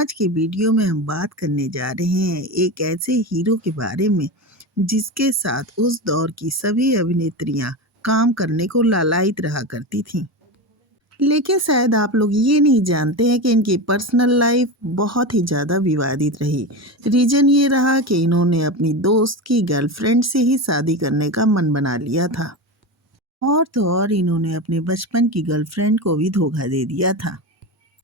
आज की वीडियो में हम बात करने जा रहे हैं एक ऐसे हीरो के बारे में जिसके साथ उस दौर की सभी अभिनेत्रियां काम करने को लालायित रहा करती थीं। लेकिन शायद आप लोग ये नहीं जानते हैं कि इनकी पर्सनल लाइफ बहुत ही ज़्यादा विवादित रही। रीज़न ये रहा कि इन्होंने अपनी दोस्त की गर्लफ्रेंड से ही शादी करने का मन बना लिया था और तो और इन्होंने अपने बचपन की गर्लफ्रेंड को भी धोखा दे दिया था।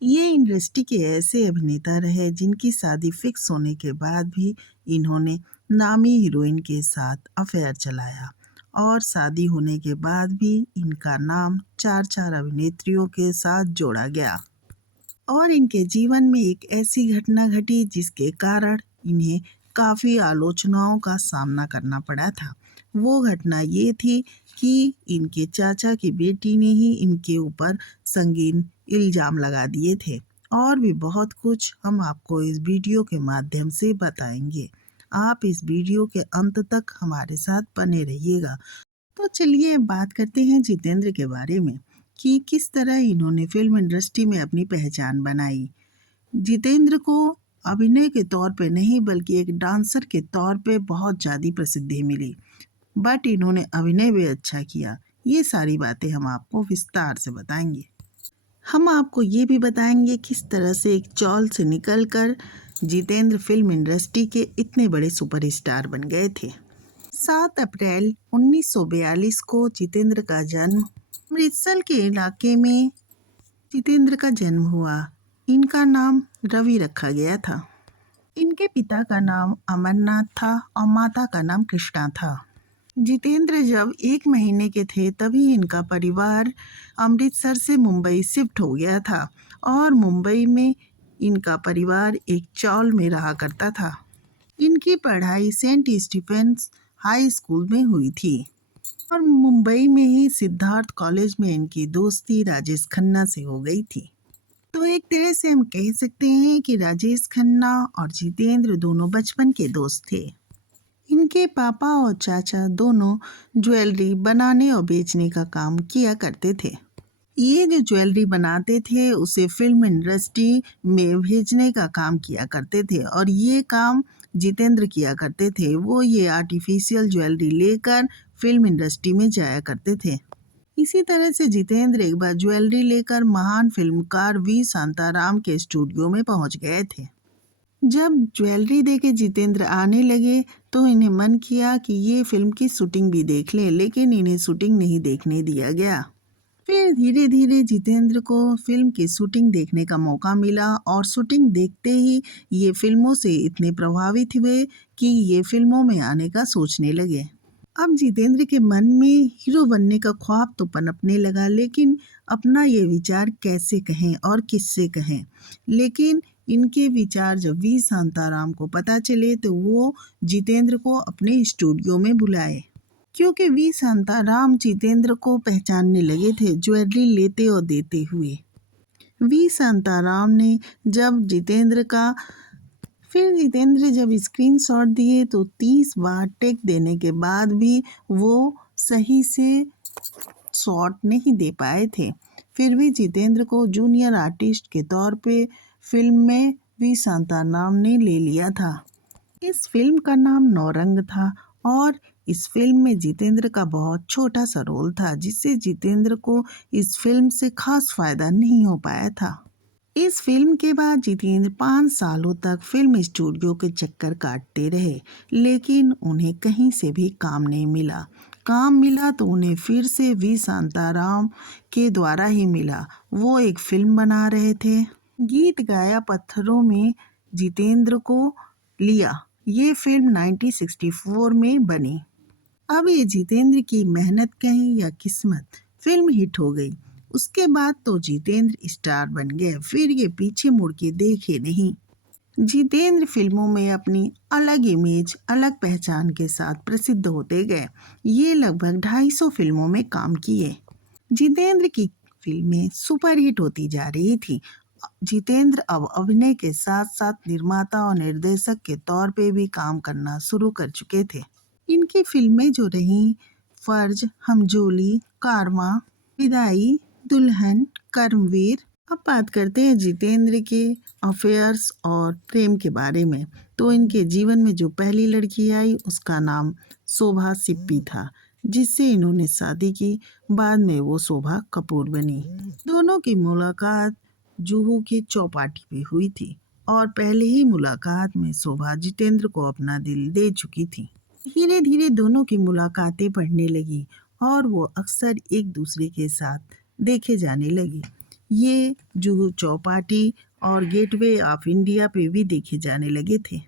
ये इंडस्ट्री के ऐसे अभिनेता रहे जिनकी शादी फिक्स होने के बाद भी इन्होंने नामी हीरोइन के साथ अफेयर चलाया और शादी होने के बाद भी इनका नाम चार अभिनेत्रियों के साथ जोड़ा गया और इनके जीवन में एक ऐसी घटना घटी जिसके कारण इन्हें काफ़ी आलोचनाओं का सामना करना पड़ा था। वो घटना ये थी कि इनके चाचा की बेटी ने ही इनके ऊपर संगीन इल्ज़ाम लगा दिए थे और भी बहुत कुछ हम आपको इस वीडियो के माध्यम से बताएंगे। आप इस वीडियो के अंत तक हमारे साथ बने रहिएगा। तो चलिए बात करते हैं जितेंद्र के बारे में कि किस तरह इन्होंने फिल्म इंडस्ट्री में अपनी पहचान बनाई। जितेंद्र को अभिनय के तौर पे नहीं बल्कि एक डांसर के तौर पे बहुत ज़्यादा प्रसिद्धि मिली, बट इन्होंने अभिनय भी अच्छा किया। ये सारी बातें हम आपको विस्तार से बताएंगे। हम आपको ये भी बताएंगे किस तरह से एक चौल से निकलकर जितेंद्र फिल्म इंडस्ट्री के इतने बड़े सुपरस्टार बन गए थे। 7 अप्रैल 1942 को जितेंद्र का जन्म अमृतसर के इलाके में जितेंद्र का जन्म हुआ। इनका नाम रवि रखा गया था। इनके पिता का नाम अमरनाथ था और माता का नाम कृष्णा था। जितेंद्र जब 1 महीने के थे तभी इनका परिवार अमृतसर से मुंबई शिफ्ट हो गया था और मुंबई में इनका परिवार एक चौल में रहा करता था। इनकी पढ़ाई सेंट स्टीफेंस हाई स्कूल में हुई थी और मुंबई में ही सिद्धार्थ कॉलेज में इनकी दोस्ती राजेश खन्ना से हो गई थी। तो एक तरह से हम कह सकते हैं कि राजेश खन्ना और जितेंद्र दोनों बचपन के दोस्त थे। इनके पापा और चाचा दोनों ज्वेलरी बनाने और बेचने का काम किया करते थे। ये जो ज्वेलरी बनाते थे उसे फिल्म इंडस्ट्री में भेजने का काम किया करते थे और ये काम जितेंद्र किया करते थे। वो ये आर्टिफिशियल ज्वेलरी लेकर फिल्म इंडस्ट्री में जाया करते थे। इसी तरह से जितेंद्र एक बार ज्वेलरी लेकर महान फिल्मकार वी शांताराम के स्टूडियो में पहुंच गए थे। जब ज्वेलरी देके जितेंद्र आने लगे तो इन्हें मन किया कि ये फिल्म की शूटिंग भी देख लें, लेकिन इन्हें शूटिंग नहीं देखने दिया गया। फिर धीरे धीरे जितेंद्र को फिल्म की शूटिंग देखने का मौका मिला और शूटिंग देखते ही ये फिल्मों से इतने प्रभावित हुए कि ये फिल्मों में आने का सोचने लगे। अब जितेंद्र के मन में हीरो बनने का ख्वाब तो पनपने लगा, लेकिन अपना ये विचार कैसे कहें और किससे कहें। लेकिन इनके विचार जब वी शांताराम को पता चले तो वो जितेंद्र को अपने स्टूडियो में बुलाए, क्योंकि वी शांताराम जितेंद्र को पहचानने लगे थे ज्वेलरी लेते और देते हुए। वी शांताराम ने जब जितेंद्र जब स्क्रीनशॉट दिए तो 30 बार टेक देने के बाद भी वो सही से शॉट नहीं दे पाए थे। फिर भी जितेंद्र को जूनियर आर्टिस्ट के तौर पे फिल्म में वी शांताराम ने ले लिया था। इस फिल्म का नाम नौरंग था और इस फिल्म में जितेंद्र का बहुत छोटा सा रोल था, जिससे जितेंद्र को इस फिल्म से खास फायदा नहीं हो पाया था। इस फिल्म के बाद जितेंद्र 5 सालों तक फिल्म स्टूडियो के चक्कर काटते रहे, लेकिन उन्हें कहीं से भी काम नहीं मिला। काम मिला तो उन्हें फिर से वी शांताराम के द्वारा ही मिला। वो एक फिल्म बना रहे थे, गीत गाया पत्थरों में जितेंद्र को लिया। ये फिल्म 1964 में बनी। अब ये जितेंद्र की मेहनत कहें या किस्मत, फिल्म हिट हो गई। उसके बाद तो जितेंद्र स्टार बन गए, फिर ये पीछे मुड़ के देखे नहीं। जितेंद्र फिल्मों में अपनी अलग इमेज, अलग पहचान के साथ प्रसिद्ध होते गए। ये लगभग 250 फिल्मों में काम किए। जितेंद्र की फिल्में सुपरहिट होती जा रही थी। जितेंद्र अब अभिनय के साथ साथ निर्माता और निर्देशक के तौर पे भी काम करना शुरू कर चुके थे। इनकी फिल्में जो रहीं फर्ज, हमजोली, कारवां, विदाई, दुल्हन, कर्मवीर, अब बात करते हैं जितेंद्र के अफेयर्स और प्रेम के बारे में। तो इनके जीवन में जो पहली लड़की आई उसका नाम शोभा सिप्पी था, जिससे इन्होंने शादी की। बाद में वो शोभा कपूर बनी। दोनों की मुलाकात जुहू के चौपाटी पे हुई थी और पहले ही मुलाकात में शोभा जितेंद्र को अपना दिल दे चुकी थी। धीरे धीरे दोनों की मुलाकातें बढ़ने लगी और वो अक्सर एक दूसरे के साथ देखे जाने लगी। ये जुहू चौपाटी और गेटवे ऑफ इंडिया पे भी देखे जाने लगे थे।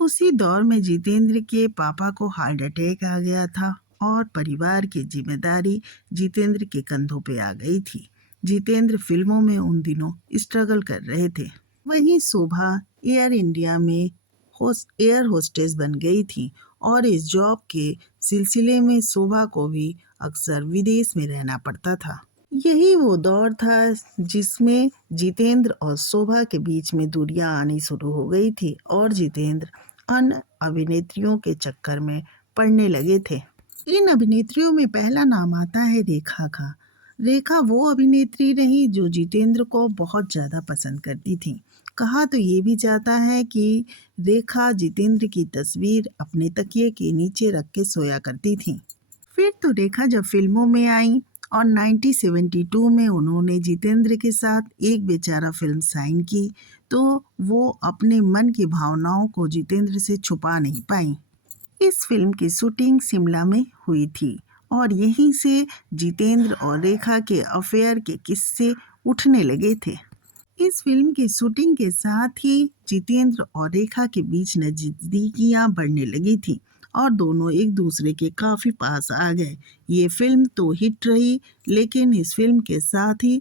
उसी दौर में जितेंद्र के पापा को हार्ट अटैक आ गया था और परिवार की जिम्मेदारी जितेंद्र के कंधों पे आ गई थी। जितेंद्र फिल्मों में उन दिनों स्ट्रगल कर रहे थे। वहीं शोभा एयर इंडिया में एयर होस्टेस बन गई थी और इस जॉब के सिलसिले में शोभा को भी अक्सर विदेश में रहना पड़ता था। यही वो दौर था जिसमें जितेंद्र और शोभा के बीच में दूरियां आनी शुरू हो गई थी और जितेंद्र अन्य अभिनेत्रियों के चक्कर में पड़ने लगे थे। इन अभिनेत्रियों में पहला नाम आता है रेखा का। रेखा वो अभिनेत्री रही जो जितेंद्र को बहुत ज़्यादा पसंद करती थी। कहा तो ये भी जाता है कि रेखा जितेंद्र की तस्वीर अपने तकिए के नीचे रख के सोया करती थी। फिर तो रेखा जब फिल्मों में आई और 1972 में उन्होंने जितेंद्र के साथ एक बेचारा फिल्म साइन की, तो वो अपने मन की भावनाओं को जितेंद्र से छुपा नहीं पाई। इस फिल्म की शूटिंग शिमला में हुई थी और यहीं से जितेंद्र और रेखा के अफेयर के किस्से उठने लगे थे। इस फिल्म की शूटिंग के साथ ही जितेंद्र और रेखा के बीच नजदीकियां बढ़ने लगी थी और दोनों एक दूसरे के काफी पास आ गए। ये फिल्म तो हिट रही, लेकिन इस फिल्म के साथ ही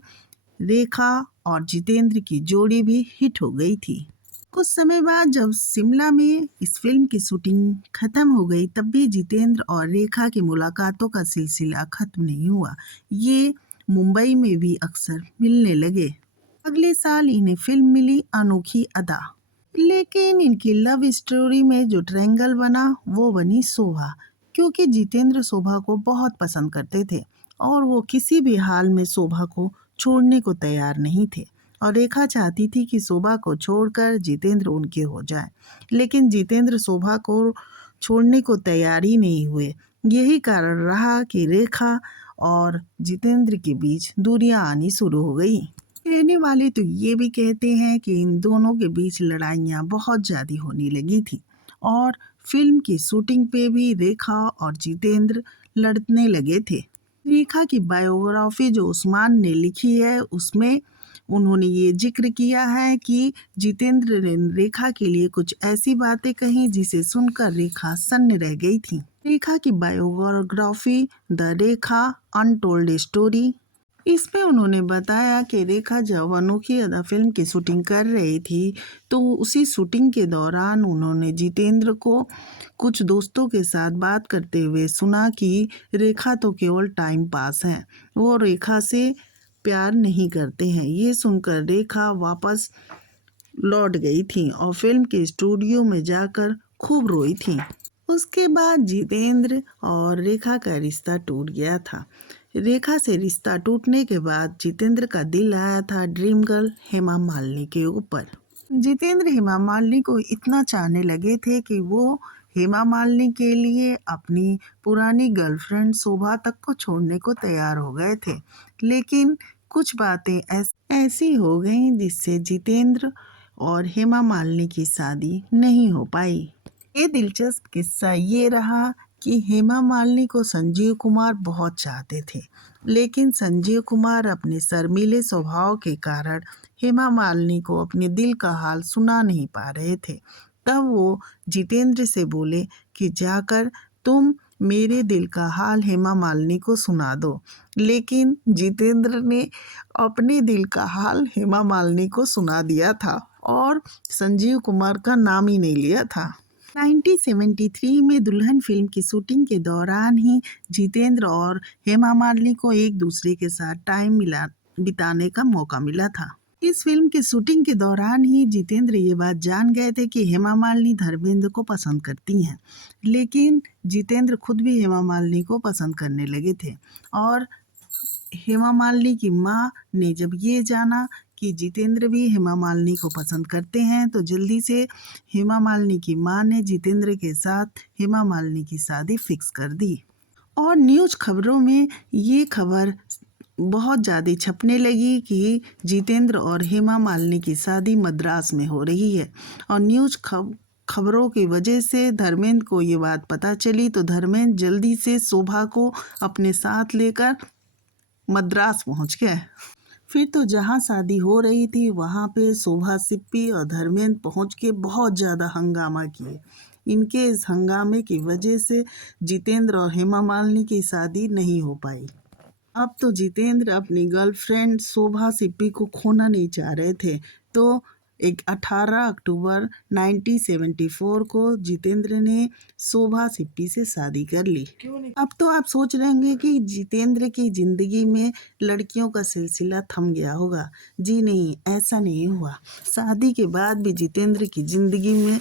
रेखा और जितेंद्र की जोड़ी भी हिट हो गई थी। कुछ समय बाद जब शिमला में इस फिल्म की शूटिंग खत्म हो गई, तब भी जितेंद्र और रेखा की मुलाकातों का सिलसिला खत्म नहीं हुआ। ये मुंबई में भी अक्सर मिलने लगे। अगले साल इन्हें फिल्म मिली अनोखी अदा, लेकिन इनकी लव स्टोरी में जो ट्रायंगल बना वो बनी शोभा, क्योंकि जितेंद्र शोभा को बहुत पसंद करते थे और वो किसी भी हाल में शोभा को छोड़ने को तैयार नहीं थे। और रेखा चाहती थी कि शोभा को छोड़कर जितेंद्र उनके हो जाए, लेकिन जितेंद्र शोभा को छोड़ने को तैयार ही नहीं हुए। यही कारण रहा कि रेखा और जितेंद्र के बीच दूरियां आनी शुरू हो गई। कहने वाले तो ये भी कहते हैं कि इन दोनों के बीच लड़ाइयाँ बहुत ज़्यादा होने लगी थी और फिल्म की शूटिंग पे भी रेखा और जितेंद्र लड़ने लगे थे। रेखा की बायोग्राफी जो उस्मान ने लिखी है, उसमें उन्होंने ये जिक्र किया है कि जितेंद्र ने रेखा के लिए कुछ ऐसी बातें कही जिसे सुनकर रेखा सन्न रह गई थी। रेखा की biography the Rekha untold story, इसमें उन्होंने बताया कि रेखा जब अनोखी अदा फिल्म की शूटिंग कर रही थी, तो उसी शूटिंग के दौरान उन्होंने जितेंद्र को कुछ दोस्तों के साथ बात करते हुए सुना कि रेखा तो केवल टाइम पास है, वो रेखा से प्यार नहीं करते हैं। ये सुनकर रेखा वापस लौट गई थी और फिल्म के स्टूडियो में जाकर खूब रोई थी। उसके बाद जितेंद्र और रेखा का रिश्ता टूट गया था। रेखा से रिश्ता टूटने के बाद जितेंद्र का दिल आया था ड्रीम गर्ल हेमा मालिनी के ऊपर। जितेंद्र हेमा मालिनी को इतना चाहने लगे थे कि वो हेमा मालिनी के लिए अपनी पुरानी गर्लफ्रेंड शोभा तक को छोड़ने को तैयार हो गए थे, लेकिन कुछ बातें ऐसी हो गईं जिससे जितेंद्र और हेमा मालिनी की शादी नहीं हो पाई। ये दिलचस्प किस्सा ये रहा कि हेमा मालिनी को संजीव कुमार बहुत चाहते थे, लेकिन संजीव कुमार अपने शर्मीले स्वभाव के कारण हेमा मालिनी को अपने दिल का हाल सुना नहीं पा रहे थे। तब वो जितेंद्र से बोले कि जाकर तुम मेरे दिल का हाल हेमा मालिनी को सुना दो, लेकिन जितेंद्र ने अपने दिल का हाल हेमा मालिनी को सुना दिया था और संजीव कुमार का नाम ही नहीं लिया था। 1973 में दुल्हन फिल्म की शूटिंग के दौरान ही जितेंद्र और हेमा मालिनी को एक दूसरे के साथ टाइम बिताने का मौका मिला था। इस फिल्म की शूटिंग के दौरान ही जितेंद्र ये बात जान गए थे कि हेमा मालिनी धर्मेंद्र को पसंद करती हैं, लेकिन जितेंद्र खुद भी हेमा मालिनी को पसंद करने लगे थे और हेमा मालिनी की माँ ने जब ये जाना कि कि जितेंद्र भी हेमा मालिनी को पसंद करते हैं, तो जल्दी से हेमा मालिनी की मां ने जितेंद्र के साथ हेमा मालिनी की शादी फिक्स कर दी। और न्यूज़ खबरों में ये खबर बहुत ज़्यादा छपने लगी कि जितेंद्र और हेमा मालिनी की शादी मद्रास में हो रही है। और न्यूज़ खबरों की वजह से धर्मेंद्र को ये बात पता चली, तो धर्मेंद्र जल्दी से शोभा को अपने साथ लेकर मद्रास पहुंच गए। फिर तो जहां शादी हो रही थी वहां पे शोभा सिप्पी और धर्मेंद्र पहुंच के बहुत ज़्यादा हंगामा किए। इनके इस हंगामे की वजह से जितेंद्र और हेमा मालिनी की शादी नहीं हो पाई। अब तो जितेंद्र अपनी गर्लफ्रेंड शोभा सिप्पी को खोना नहीं चाह रहे थे, तो 18 अक्टूबर 1974 को जितेंद्र ने शोभा सिप्पी से शादी कर ली। अब तो आप सोच रहे होंगे कि जितेंद्र की ज़िंदगी में लड़कियों का सिलसिला थम गया होगा। जी नहीं, ऐसा नहीं हुआ। शादी के बाद भी जितेंद्र की ज़िंदगी में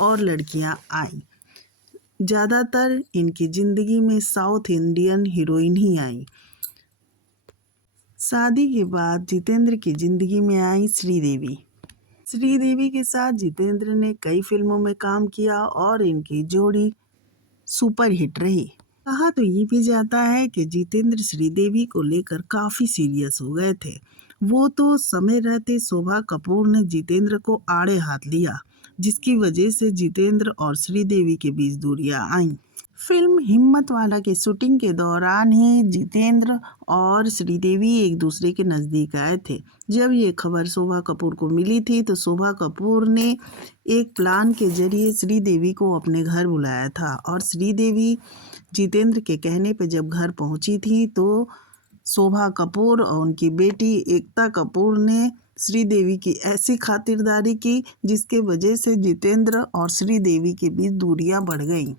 और लड़कियां आईं। ज़्यादातर इनकी ज़िंदगी में साउथ इंडियन हीरोइन ही आई। शादी के बाद जितेंद्र की ज़िंदगी में आई श्रीदेवी। श्रीदेवी के साथ जितेंद्र ने कई फिल्मों में काम किया और इनकी जोड़ी सुपर हिट रही। कहा तो ये भी जाता है कि जितेंद्र श्रीदेवी को लेकर काफ़ी सीरियस हो गए थे। वो तो समय रहते शोभा कपूर ने जितेंद्र को आड़े हाथ लिया, जिसकी वजह से जितेंद्र और श्रीदेवी के बीच दूरियां आईं। फिल्म हिम्मत वाला के शूटिंग के दौरान ही जितेंद्र और श्रीदेवी एक दूसरे के नज़दीक आए थे। जब ये खबर शोभा कपूर को मिली थी, तो शोभा कपूर ने एक प्लान के जरिए श्रीदेवी को अपने घर बुलाया था। और श्रीदेवी जितेंद्र के कहने पर जब घर पहुंची थी, तो शोभा कपूर और उनकी बेटी एकता कपूर ने श्रीदेवी की ऐसी खातिरदारी की, जिसके वजह से जितेंद्र और श्रीदेवी के बीच दूरियां बढ़ गईं।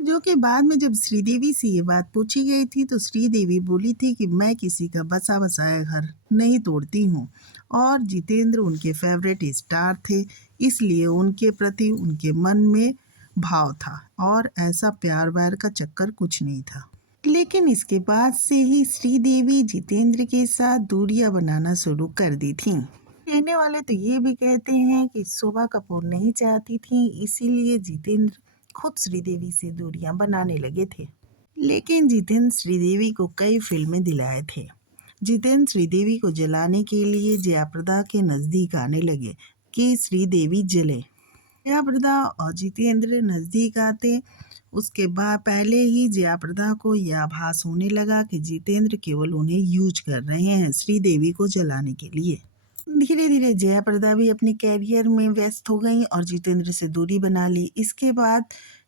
जो कि बाद में जब श्रीदेवी से ये बात पूछी गई थी, तो श्रीदेवी बोली थी कि मैं किसी का बसा बसाया घर नहीं तोड़ती हूँ। और जितेंद्र उनके फेवरेट स्टार थे, इसलिए उनके प्रति उनके मन में भाव था और ऐसा प्यार व्यार का चक्कर कुछ नहीं था। लेकिन इसके बाद से ही श्रीदेवी जितेंद्र के साथ दूरियां बनाना शुरू कर दी थी। कहने वाले तो ये भी कहते हैं कि शोभा कपूर नहीं चाहती थी, इसीलिए जितेंद्र खुद श्रीदेवी से दूरियां बनाने लगे थे। लेकिन जितेंद्र श्रीदेवी को कई फिल्में दिलाए थे। जितेंद्र श्रीदेवी को जलाने के लिए जयाप्रदा के नज़दीक आने लगे कि श्रीदेवी जले। जयाप्रदा और जितेंद्र नज़दीक आते, उसके बाद पहले ही जयाप्रदा को यह आभास होने लगा कि जितेंद्र केवल उन्हें यूज कर रहे हैं श्रीदेवी को जलाने के लिए। धीरे धीरे जयाप्रदा भी अपने कैरियर में व्यस्त हो गई और जितेंद्र से दूरी बना ली। इसके बाद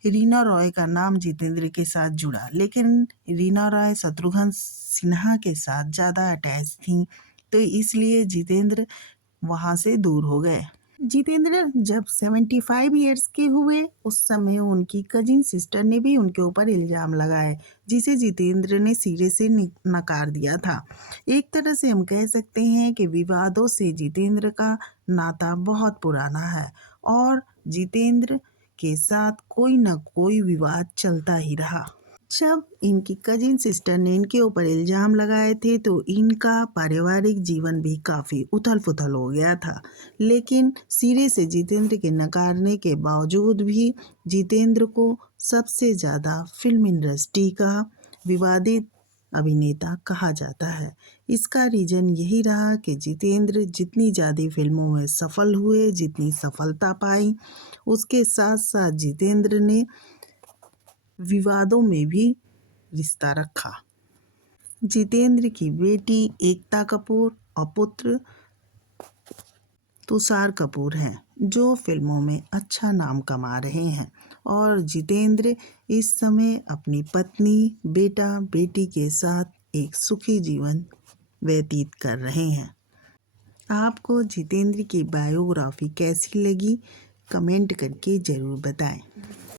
रीना रॉय का नाम जितेंद्र के साथ जुड़ा, लेकिन रीना रॉय शत्रुघ्न सिन्हा के साथ ज़्यादा अटैच थी, तो इसलिए जितेंद्र वहाँ से दूर हो गए। जितेंद्र जब 75 ईयर्स के हुए, उस समय उनकी कजिन सिस्टर ने भी उनके ऊपर इल्ज़ाम लगाए, जिसे जितेंद्र ने सिरे से नकार दिया था। एक तरह से हम कह सकते हैं कि विवादों से जितेंद्र का नाता बहुत पुराना है और जितेंद्र के साथ कोई न कोई विवाद चलता ही रहा। जब इनकी कजिन सिस्टर ने इनके ऊपर इल्ज़ाम लगाए थे, तो इनका पारिवारिक जीवन भी काफ़ी उथल पुथल हो गया था। लेकिन सिरे से जितेंद्र के नकारने के बावजूद भी जितेंद्र को सबसे ज़्यादा फिल्म इंडस्ट्री का विवादित अभिनेता कहा जाता है। इसका रीज़न यही रहा कि जितेंद्र जितनी ज़्यादा फिल्मों में सफल हुए, जितनी सफलता पाई, उसके साथ साथ जितेंद्र ने विवादों में भी रिश्ता रखा। जितेंद्र की बेटी एकता कपूर और पुत्र तुषार कपूर हैं, जो फिल्मों में अच्छा नाम कमा रहे हैं। और जितेंद्र इस समय अपनी पत्नी, बेटा, बेटी के साथ एक सुखी जीवन व्यतीत कर रहे हैं। आपको जितेंद्र की बायोग्राफी कैसी लगी, कमेंट करके ज़रूर बताएं।